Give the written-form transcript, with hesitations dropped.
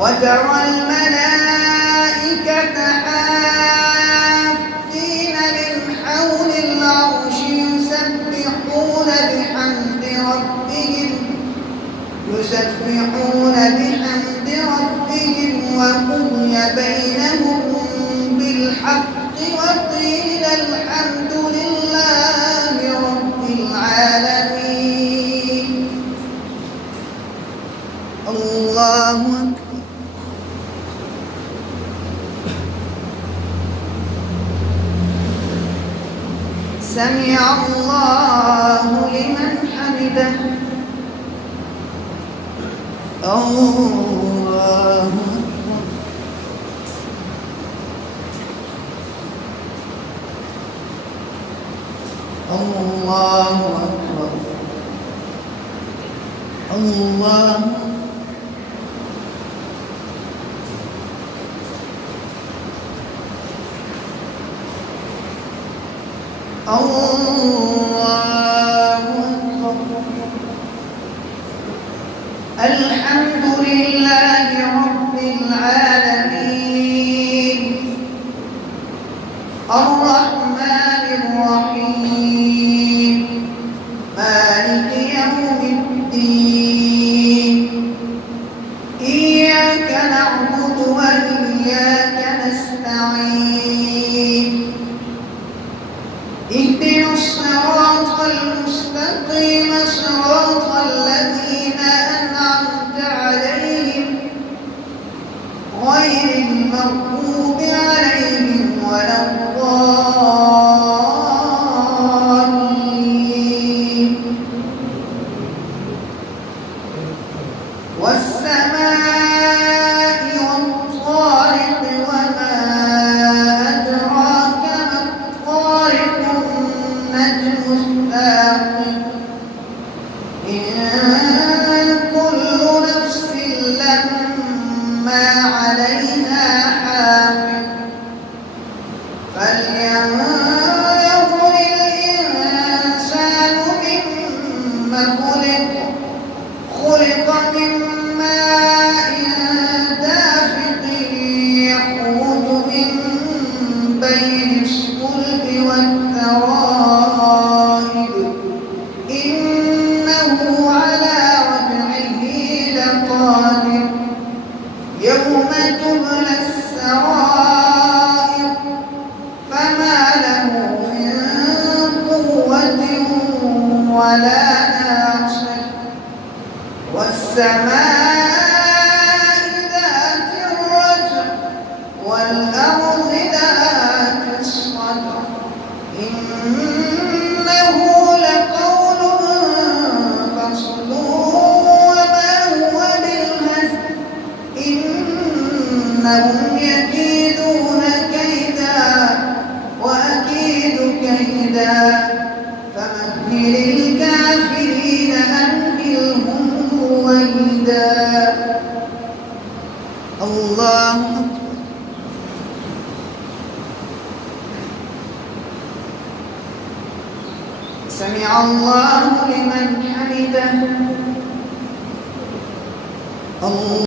وترى الملائكة حافين من حول العرش يسبحون بحمد ربهم وقضي بينهم بالحق وقيل الحمد لله رب العالمين. الله أكبر. سمع الله لمن حمده. الله أكبر. الله أكبر. الله أكبر. الحمد لله رب العالمين الرحمن الرحيم مالك يوم الدين إياك نعبد وإياك نستعين اهدنا الصراط المستقيم صراط الذين أنعمت عليهم غير المغضوب عليهم ولا الضالين. والسماء والطارق وما أدراك ما الطارق النجم الثاقب إن كل نفس لما عليها حافظ فلينظر الإنسان مما خلق من ماء دافق يخرج من بين الصلب والترائب إنه على رجعه لقادر يوم تبلى السرائر فما له من قوة ولا ناصر. والسماء ذات الرجع والأرض ذات الصدع إنه لقول فصل وما هو بالهزل إنهم يكيدون كيدا وأكيد كيدا فمهل الكافرين أمهلهم رويدا. الله أكبر. سمع الله لمن حمده. الله